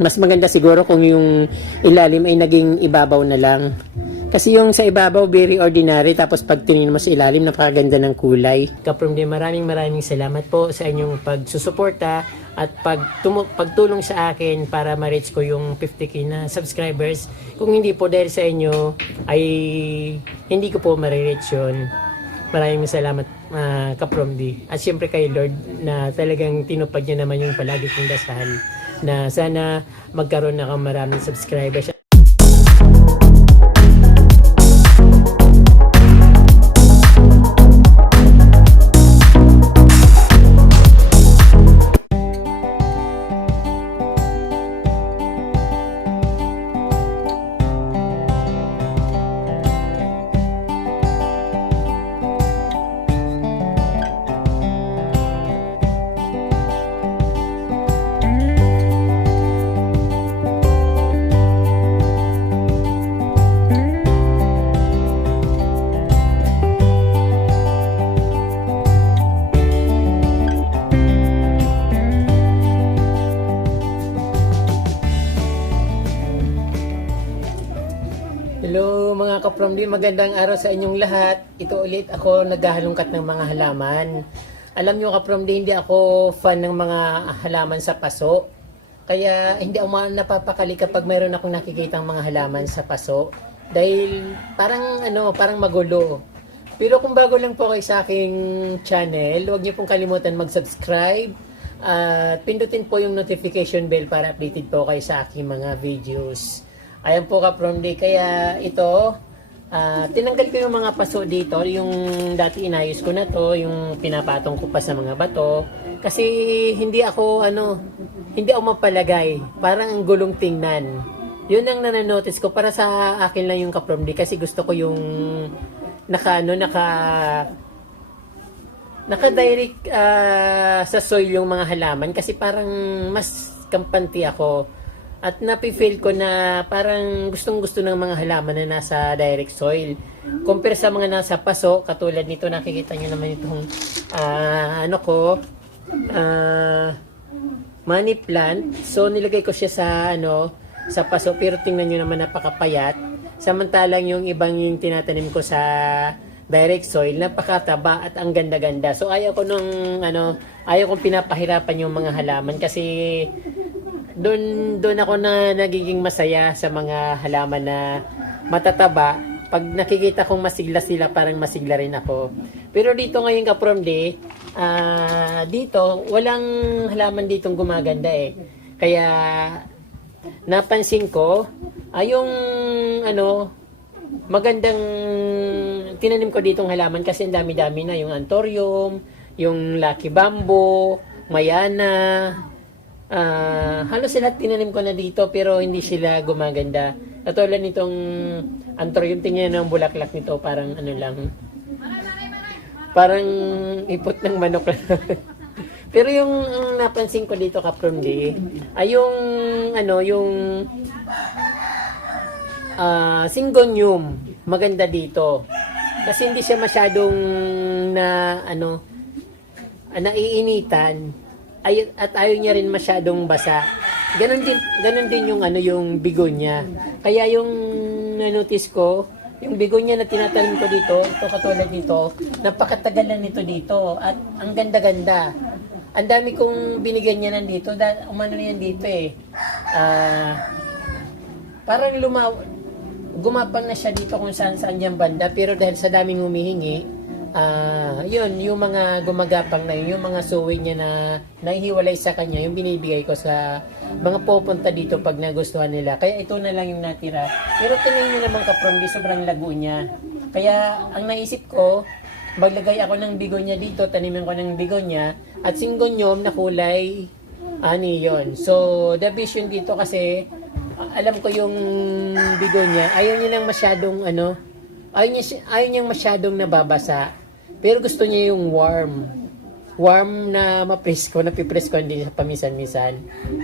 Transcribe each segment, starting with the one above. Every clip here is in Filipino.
Mas maganda siguro kung yung ilalim ay naging ibabaw na lang. Kasi yung sa ibabaw, very ordinary. Tapos pag tingin mo sa ilalim, napakaganda ng kulay. Kaprom din, maraming salamat po sa inyong pagsusuporta at pagtulong sa akin para ma-reach ko yung 50k na subscribers. Kung hindi po dahil sa inyo, ay hindi ko po ma-reach yun. Maraming salamat, Kaprom D. At syempre kay Lord na talagang tinupad niya naman yung palagi kong dasal na sana magkaroon na kang maraming subscribers. Hello mga Kaprom D, magandang araw sa inyong lahat. Ito ulit ako naghahalongkat ng mga halaman. Alam nyo Kaprom D, hindi ako fan ng mga halaman sa paso. Kaya hindi ako napapakali kapag mayroon akong nakikitang mga halaman sa paso. Dahil parang magulo. Pero kung bago lang po kayo sa aking channel, huwag niyo pong kalimutan mag-subscribe. At pindutin po yung notification bell para updated po kayo sa aking mga videos. Ayan po Kaprom D, kaya ito, tinanggal ko yung mga paso dito, yung dati inayos ko na to, yung pinapatong ko pa sa mga bato, kasi hindi ako mapalagay, parang ang gulong tingnan. Yun ang nananotice ko, para sa akin lang yung Kaprom D, kasi gusto ko yung naka-direct sa soil yung mga halaman, kasi parang mas kampante ako. At napi-feel ko na parang gustong-gusto ng mga halaman na nasa direct soil. Compare sa mga nasa paso, katulad nito, nakikita nyo naman itong money plant. So nilagay ko siya sa paso, pero tingnan nyo naman napakapayat. Samantalang yung ibang yung tinatanim ko sa direct soil, napakataba at ang ganda-ganda. So ayaw kong pinapahirapan yung mga halaman kasi doon ako na nagiging masaya sa mga halaman na matataba. Pag nakikita kong masigla sila, parang masigla rin ako. Pero dito ngayon Kaprom D, dito walang halaman ditong gumaganda eh. Kaya napansin ko yung magandang tinanim ko ditong halaman kasi ang dami-dami na, yung anthurium, yung lucky bamboo, mayana, halos lahat tinanim ko na dito pero hindi sila gumaganda. Katulad nitong anthurium, tingnan ng bulaklak nito, parang parang ipot ng manok lang. Pero yung napansin ko dito Kaprom D ay yung syngonium, maganda dito. Kasi hindi siya masyadong naiinitan. At ayaw niya rin masyadong basa. Ganon din yung bigonya. Kaya yung na-notice ko, yung bigonya na tinatanim ko dito, ito katulad nito, napakatagal na nito dito at ang ganda-ganda. Ang dami kong binigyan niya nandito, umano yan dito eh. Parang gumapang na siya dito kung saan yung banda, pero dahil sa daming humihingi, yun, yung mga gumagapang na yun, yung mga suwi niya na nahihiwalay sa kanya, yung binibigay ko sa mga pupunta dito pag nagustuhan nila. Kaya ito na lang yung natira. Pero tingnan nyo naman Kaprom D, sobrang lago niya. Kaya ang naisip ko, maglagay ako ng bigonya dito, tanimin ko ng bigonya, at syngonium na kulay ani yun. So, the vision dito kasi, alam ko yung bigonya, ayaw niya lang masyadong ayaw niyang masyadong nababasa. Pero gusto niya yung warm na mapresko, napipresko din sa paminsan-minsan.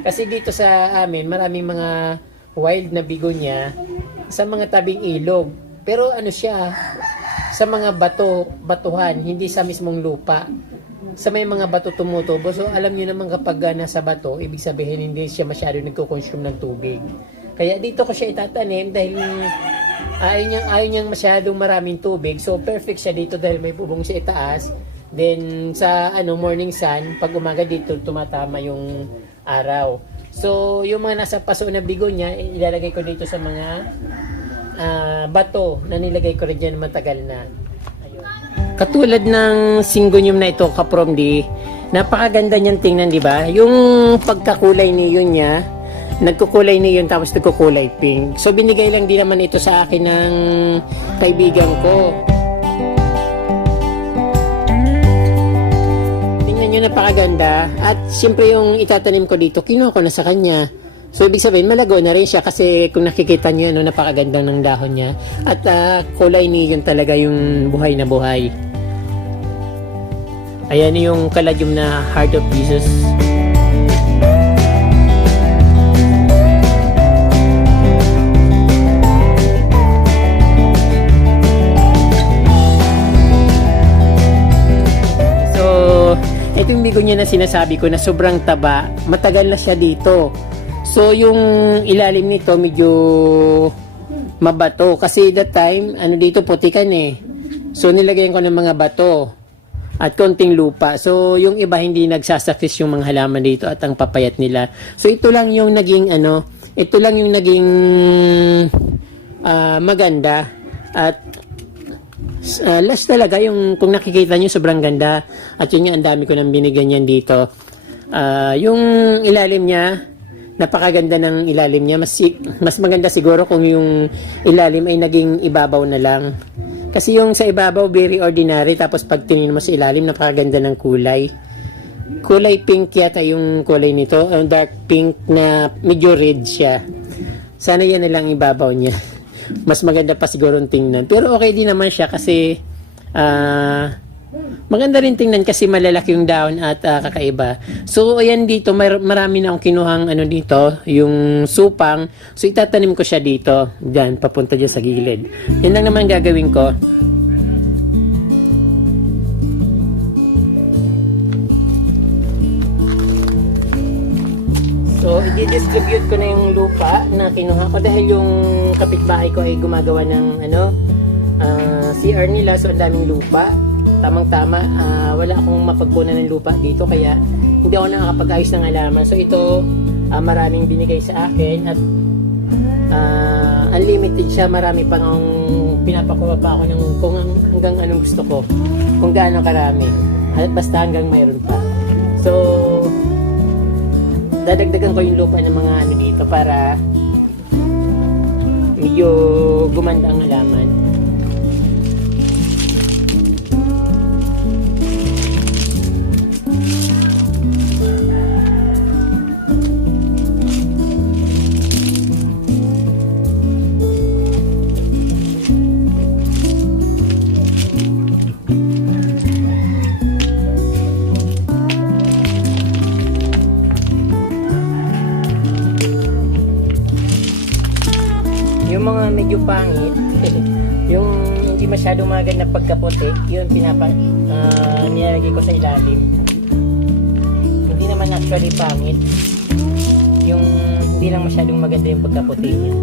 Kasi dito sa amin, maraming mga wild na bigonya sa mga tabing ilog. Pero siya, sa mga batuhan, hindi sa mismong lupa. sa may mga bato tumutubo. So alam niyo naman kapag nasa bato, ibig sabihin hindi siya masyado nagko-consume ng tubig. Kaya dito ko siya itatanim dahil ayaw niyang masyadong maraming tubig. So perfect siya dito dahil may bubong siya itaas. Then sa morning sun, pag umaga dito tumatama yung araw. So yung mga nasa paso na bigonya, ilalagay ko dito sa mga bato na nilagay ko rin dyan matagal na. Ayun. Katulad ng syngonium na ito, kapromdi, napakaganda niyan tingnan, di ba? Yung pagkakulay neon niya, nagkukulay neon tapos nagkukulay pink. So binigay lang din naman ito sa akin ng kaibigan ko. Tingnan nyo, napakaganda. At siyempre yung itatanim ko dito, kinuha ko na sa kanya. So, ibig sabihin, malago na rin siya kasi kung nakikita nyo, napakaganda ng dahon niya. At kulay neon talaga yung buhay na buhay. Ayan yung caladium na Heart of Jesus. So, ito yung bigo niya na sinasabi ko na sobrang taba. Matagal na siya dito. So, yung ilalim nito medyo mabato. Kasi that time, dito putikan eh. So, nilagyan ko ng mga bato at konting lupa. So, yung iba hindi nagsasakis yung mga halaman dito at ang papayat nila. So, ito lang yung naging maganda. At last talaga, yung kung nakikita nyo, sobrang ganda. At yun yung ang dami ko nang binigyan yan dito. Yung ilalim niya, napakaganda ng ilalim niya. Mas maganda siguro kung yung ilalim ay naging ibabaw na lang. Kasi yung sa ibabaw, very ordinary. Tapos pag tingin mo sa ilalim, napakaganda ng kulay. Kulay pink yata yung kulay nito. Dark pink na medyo red siya. Sana yan na lang ibabaw niya. Mas maganda pa siguro tingnan. Pero okay din naman siya kasi maganda rin tingnan kasi malalaki yung dahon at kakaiba. So, ayan dito, marami na akong kinuhang dito, yung supang. So, itatanim ko siya dito. Diyan, papunta dyan sa gilid. Yan lang naman gagawin ko. So, i-distribute ko na yung lupa na kinuha ko dahil yung kapitbahay ko ay gumagawa ng CR nila. So, ang daming lupa. Tamang-tama, wala akong mapagkunan ng lupa dito kaya hindi ako nakakapag-ayos ng halaman. So ito, maraming binigay sa akin at unlimited siya. Marami pang pinapakuha pa ako ng kung hanggang anong gusto ko, kung gaano karami at basta hanggang mayroon pa. So dadagdagan ko yung lupa ng mga dito para medyo gumanda ang halaman. Yung mga medyo pangit, yung hindi masyadong maganda pagkaputi, yun nilalagay ko sa ilalim. Hindi naman actually pangit. Yung hindi lang masyadong maganda yung pagkaputi niya.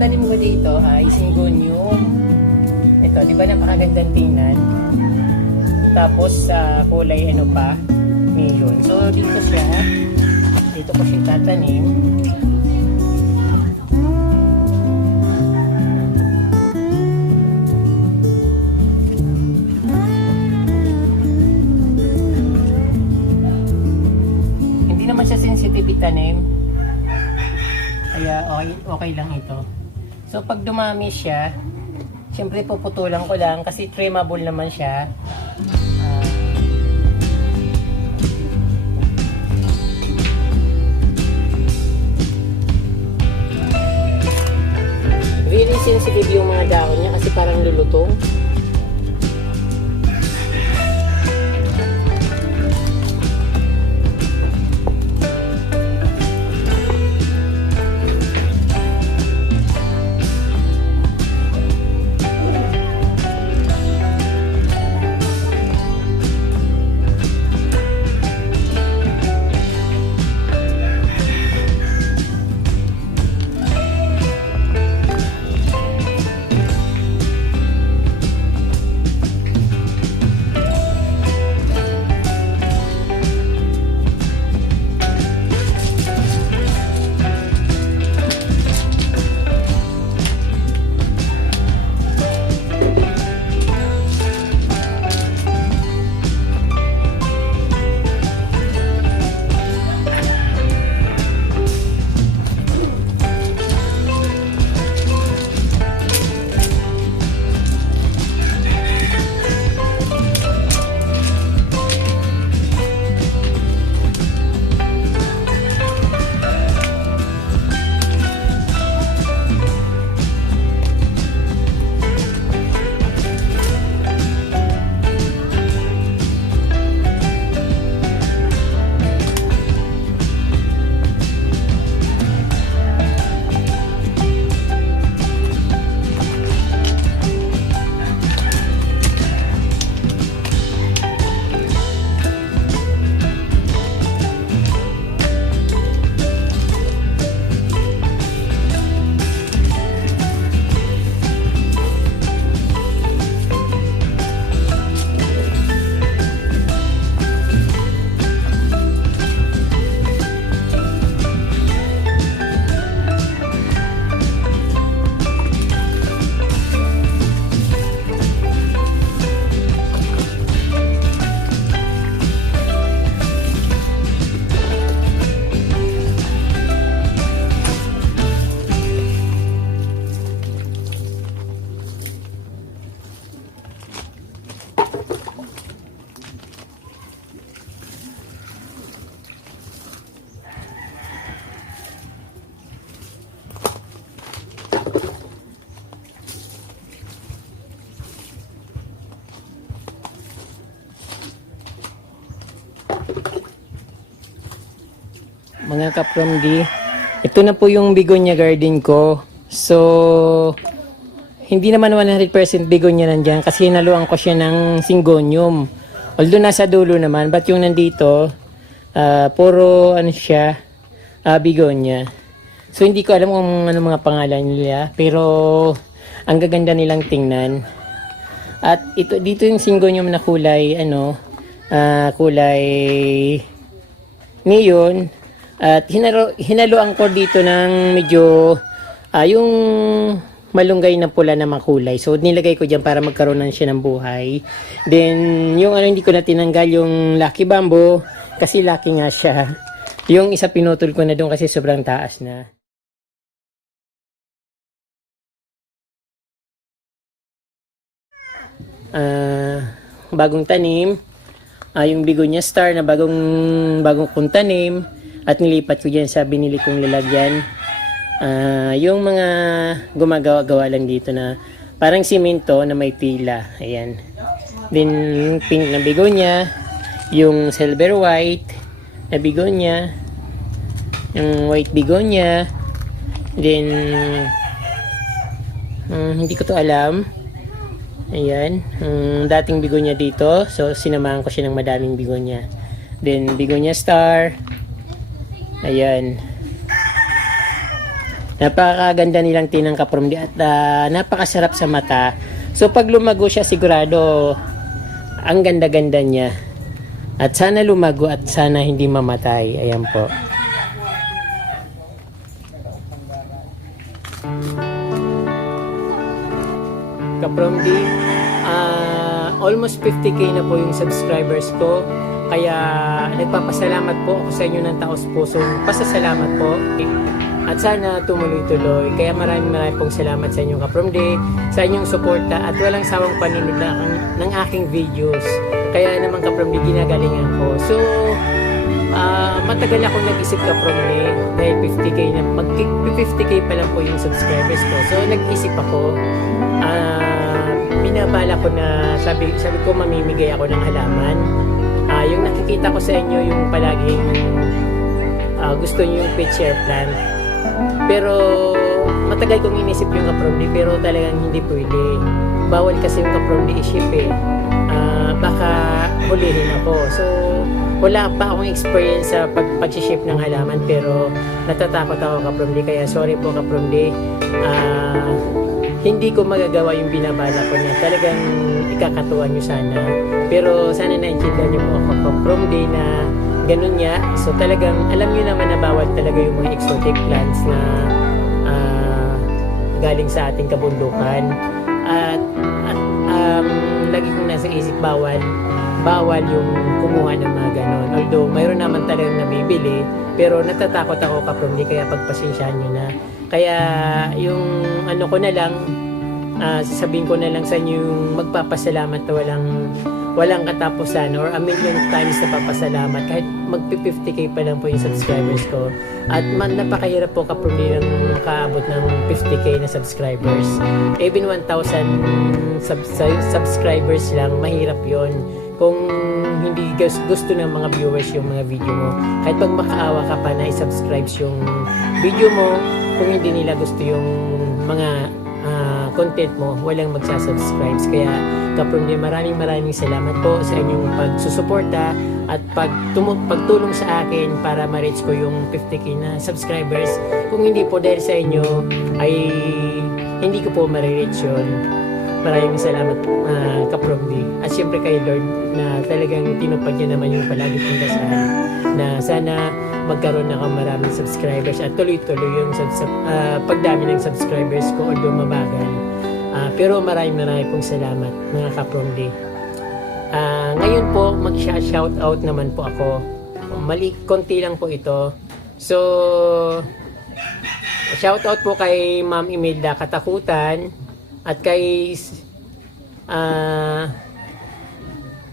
Tanim ko dito ay syngonium. Ito, di ba napakagandang tingnan? Tapos sa kulay pa, neon. So dito siya, dito ko siya tatanim. Hindi naman siya sensitive itanim. Kaya okay lang ito. So pag dumami siya, siyempre puputulan ko lang kasi trimmable naman siya. Really sensitive yung mga dahon niya kasi parang lulutong. mga ka-Promdi. Ito na po yung begonia garden ko. So, hindi naman 100% begonia nandyan kasi hinaluan ko siya ng syngonium. Although nasa dulo naman, but yung nandito, puro ano siya, begonia. So, hindi ko alam kung ano mga pangalan nila, pero ang gaganda nilang tingnan. At ito dito yung syngonium na kulay, kulay neon. At hinaluan ko dito ng medyo yung malunggay na pula na makulay. So nilagay ko diyan para magkaroon na siya ng buhay. Then yung hindi ko na tinanggal yung Lucky Bamboo kasi lucky nga siya. Yung isa pinutol ko na doon kasi sobrang taas na. Bagong tanim, yung begonia star na bagong kong tanim at nilipat ko dyan sa binili kong lalagyan. Yung mga gumagawa-gawa lang dito na parang simento na may pila, ayan. Then pink na begonia, yung silver white na begonia, yung white begonia, then hindi ko to alam. Ayan, dating begonia dito. So, sinamahan ko siya ng madaming begonia. Then, begonia star. Ayan. Napakaganda nilang tinang ka-Promdi at napakasarap sa mata. So, pag lumago siya, sigurado ang ganda-ganda niya. At sana lumago at sana hindi mamatay. Ayan po. Ka-Promdi, almost 50k na po yung subscribers ko, kaya nagpapasalamat po ako sa inyo ng taos pusong pasasalamat po at sana tumuloy-tuloy. Kaya maraming pong salamat sa inyong ka-Promdi, sa inyong suporta at walang sawang panunod ng aking videos. Kaya naman ka-Promdi, ginagalingan ko. So matagal akong nag-isip ka-Promdi dahil 50k na, mag-50k pa lang po yung subscribers ko. So nag-isip ako, binabala ko na sabi ko mamimigay ako ng halaman. Yung nakikita ko sa inyo yung palaging gusto niyo yung pet plant. Pero matagal kong inisip yung ka-Promdi pero talagang hindi pwede. Bawal kasi yung ka-Promdi i-ship baka hulihin ako. So wala pa akong experience sa pag-ship ng halaman pero natatakot ako ka-Promdi, kaya sorry po ka-Promdi. Hindi ko magagawa yung binabala ko na talagang ikakatuwa nyo sana. Pero sana naintindihan nyo po ako ka-Promdi na ganun niya. So talagang alam nyo naman na bawal talaga yung mga exotic plants na galing sa ating kabundukan. At lagi kong nasa isip bawal yung kumuha ng mga ganon. Although mayroon naman talagang nabibili, pero natatakot ako ka-Promdi, kaya pagpasensyahan nyo na. Kaya yung ano ko na lang, sasabihin ko na lang sa inyo yung magpapasalamat na walang katapusan or a million times na papasalamat kahit magpi-50k pa lang po yung subscribers ko. At napakahirap po ka-Promdi ng makaabot ng 50k na subscribers. Even 1,000 subscribers lang, mahirap yon kung hindi gusto ng mga viewers yung mga video mo. Kahit pag makaawa ka pa na i-subscribe yung video mo, kung hindi nila gusto yung mga content mo, walang magsasubscribes. Kaya ka-Promdi, maraming salamat po sa inyong pagsusuporta at pagtulong sa akin para ma-reach ko yung 50k na subscribers. Kung hindi po dahil sa inyo ay hindi ko po ma-reach yun. Maraming salamat ka-Promdi. At syempre kay Lord na talagang tinupad niya naman yung palagi kong dasal na sana magkaroon na akong maraming subscribers at tuloy-tuloy yung pagdami ng subscribers ko, although mabagal. Pero maraming pong salamat mga ka-Promdi. Ngayon po mag-shoutout naman po ako. Konti lang po ito. So shoutout po kay Ma'am Imelda Katakutan at kay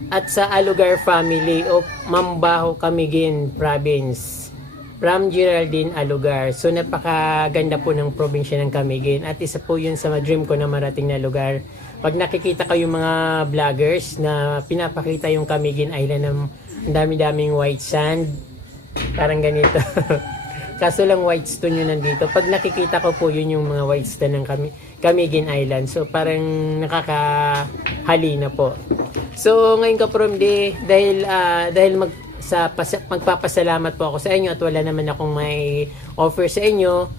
at sa Alugar family of Mambaho, Camiguin Province from Geraldine Alugar. So napakaganda po ng probinsya ng Camiguin at isa po yun sa dream ko na marating na lugar. Pag nakikita kayo mga vloggers na pinapakita yung Camiguin Island ng dami-daming white sand, parang ganito Kaso lang white stone yun nandito. Pag nakikita ko po yun yung mga white stone ng Camiguin Island. So parang nakakahalina po. So ngayon Kapramdi, dahil magpapasalamat po ako sa inyo at wala naman akong may offer sa inyo.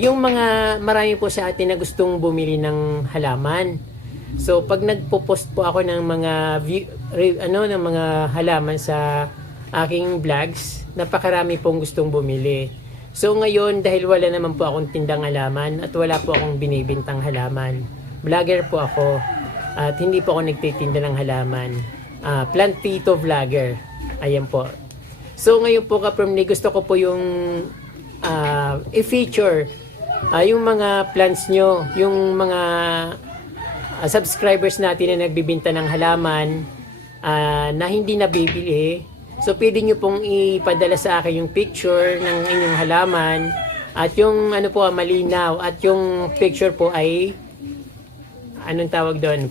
Yung mga marami po sa atin na gustong bumili ng halaman. So pag nagpo-post po ako ng mga ng mga halaman sa aking vlogs, napakarami pong gustong bumili. So ngayon dahil wala naman po akong tindang halaman at wala po akong binibintang halaman. Vlogger po ako at hindi po ako nagtitinda ng halaman. Plantito vlogger. Ayan po. So ngayon po Kapramdi, gusto ko po yung i-feature yung mga plants nyo, yung mga subscribers natin na nagbibinta ng halaman na hindi nabibili. So pwede nyo pong ipadala sa akin yung picture ng inyong halaman at yung malinaw at yung picture po ay anong tawag doon?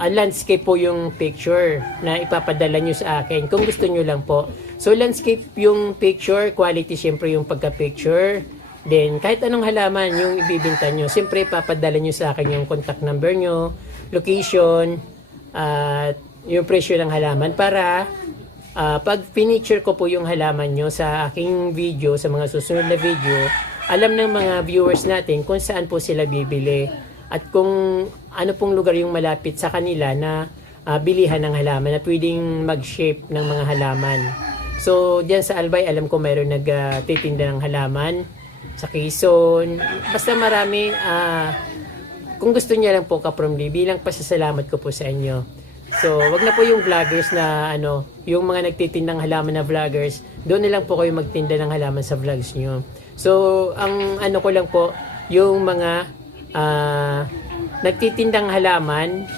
Landscape po yung picture na ipapadala nyo sa akin kung gusto nyo lang po. So landscape yung picture, quality syempre yung pagka-picture. Then kahit anong halaman yung ibibinta nyo, syempre ipapadala nyo sa akin yung contact number nyo, location, at yung presyo ng halaman para pag pinicture ko po yung halaman nyo sa aking video, sa mga susunod na video, alam ng mga viewers natin kung saan po sila bibili at kung ano pong lugar yung malapit sa kanila na bilihan ng halaman na pwedeng mag-shape ng mga halaman. So, diyan sa Albay, alam ko mayroon nagtitinda ng halaman sa Quezon. Basta marami, kung gusto niya lang po Kapramdi, bilang pasasalamat ko po sa inyo. So, wag na po yung vloggers na yung mga nagtitindang halaman na vloggers, doon na lang po kayo magtinda ng halaman sa vlogs nyo. So, ang ko lang po, yung mga nagtitindang halaman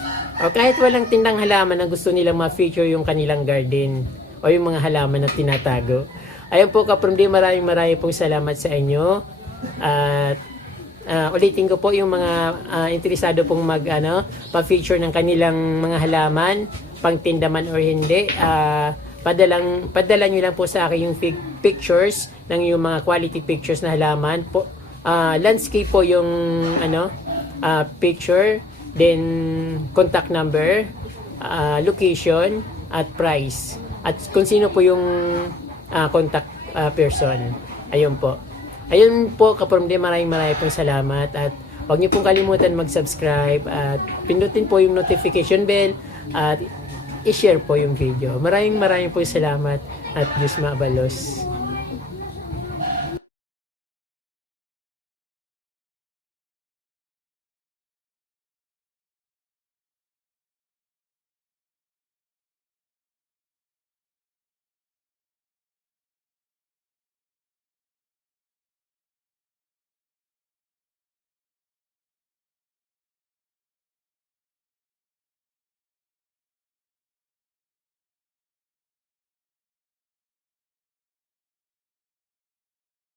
o kahit walang tindang halaman na gusto nilang ma-feature yung kanilang garden o yung mga halaman na tinatago. Ayun po Kapramdi, maraming pong salamat sa inyo. At ulitin ko po yung mga interesado pong pa-feature ng kanilang mga halaman, pangtinda man or hindi, padala nyo lang po sa akin yung pictures ng yung mga quality pictures na halaman po. Landscape po yung picture, then contact number, location at price at kung sino po yung contact person. Ayun po Kapramdi, maraming pong salamat at huwag niyo pong kalimutan mag-subscribe at pindutin po yung notification bell at i-share po yung video. Maraming pong salamat at Diyos maabalos.